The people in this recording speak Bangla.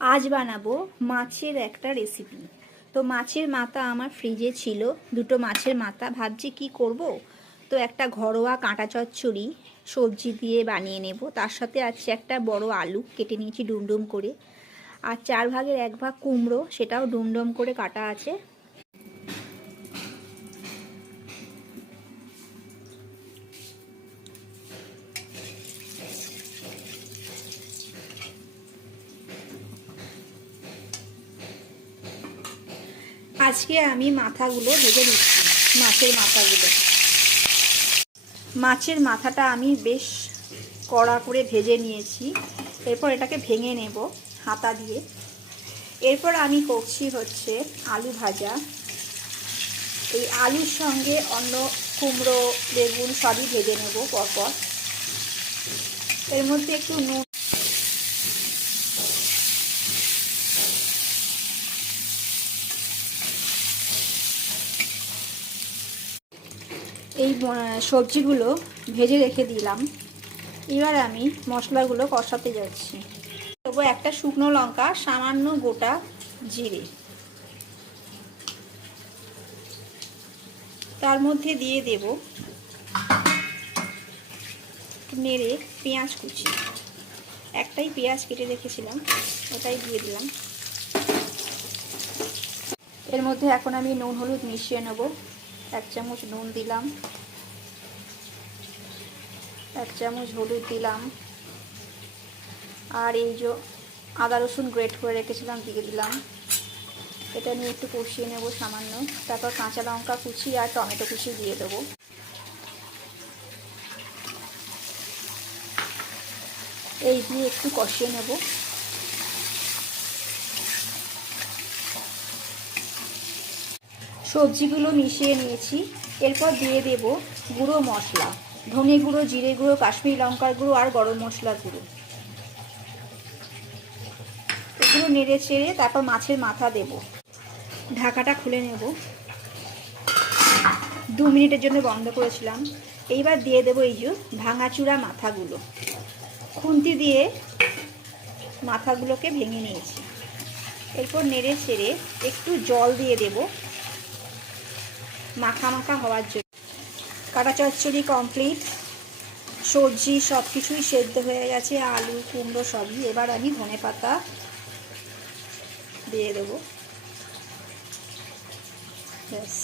আজ বানাবো মাছের একটা রেসিপি। তো মাছের মাথা আমার ফ্রিজে ছিল, দুটো মাছের মাথা। ভাবছি কি করব, তো একটা ঘরোয়া কাঁটা চচ্চড়ি সবজি দিয়ে বানিয়ে নেব। তার সাথে আছে একটা বড় আলু কেটে নিয়েছি ডুমডুম করে, আর 1/4 ভাগ কুমড়ো, সেটাও ডুমডুম করে কাটা আছে। আজকে আমি মাথাগুলো ভেজে দিচ্ছি। মাছের মাথাটা আমি বেশ কড়া করে ভেজে নিয়েছি। এরপর এটাকে ভেঙে নেব হাতা দিয়ে। এরপর আমি করছি হচ্ছে আলু ভাজা। এই আলুর সঙ্গে অন্য কুমড়ো, বেগুন সবই ভেজে নেব পরপর। এর মধ্যে একটু নুন, এই সবজিগুলো ভেজে রেখে দিলাম। এবার আমি মশলাগুলো কষাতে যাচ্ছি। দেবো একটা শুকনো লঙ্কা, সামান্য গোটা জিরে, তার মধ্যে দিয়ে দেব নেড়ে পেঁয়াজ কুচি। একটাই পেঁয়াজ কেটে রেখেছিলাম, ওটাই দিয়ে দিলাম। এর মধ্যে এখন আমি নুন হলুদ মিশিয়ে নেব। 1 চামচ নুন দিলাম, 1 চামচ হলুদ দিলাম, আর এই যে আদা রসুন গ্রেট করে রেখেছিলাম দিয়ে দিলাম। এটা নিয়ে একটু কষিয়ে নেব সামান্য। তারপর কাঁচা লঙ্কা কুচি আর টমেটো কুচি দিয়ে দেবো। এই দিয়ে একটু কষিয়ে নেব। সবজিগুলো মিশিয়ে নিয়েছি। এরপর দিয়ে দেব গুঁড়ো মশলা, ধনে গুঁড়ো, জিরে গুঁড়ো, কাশ্মীরি লঙ্কার গুঁড়ো আর গরম মশলার গুঁড়ো। এগুলো নেড়ে চেড়ে তারপর মাছের মাথা দেব। ঢাকাটা খুলে নেব। 2 মিনিটের জন্য বন্ধ করেছিলাম। এইবার দিয়ে দেবো এই যে ভাঙাচুরা মাথাগুলো। খুন্তি দিয়ে মাথাগুলোকে ভেঙে নিয়েছি। এরপর নেড়ে চেড়ে একটু জল দিয়ে দেব মাখা মাখা হওয়ার জন্য। কাঁটা চচ্চড়ি কমপ্লিট। সবজি সব কিছুই সেদ্ধ হয়ে গেছে, আলু কুমড়ো সবই। এবার আমি ধনেপাতা দিয়ে দেবো। ব্যাস।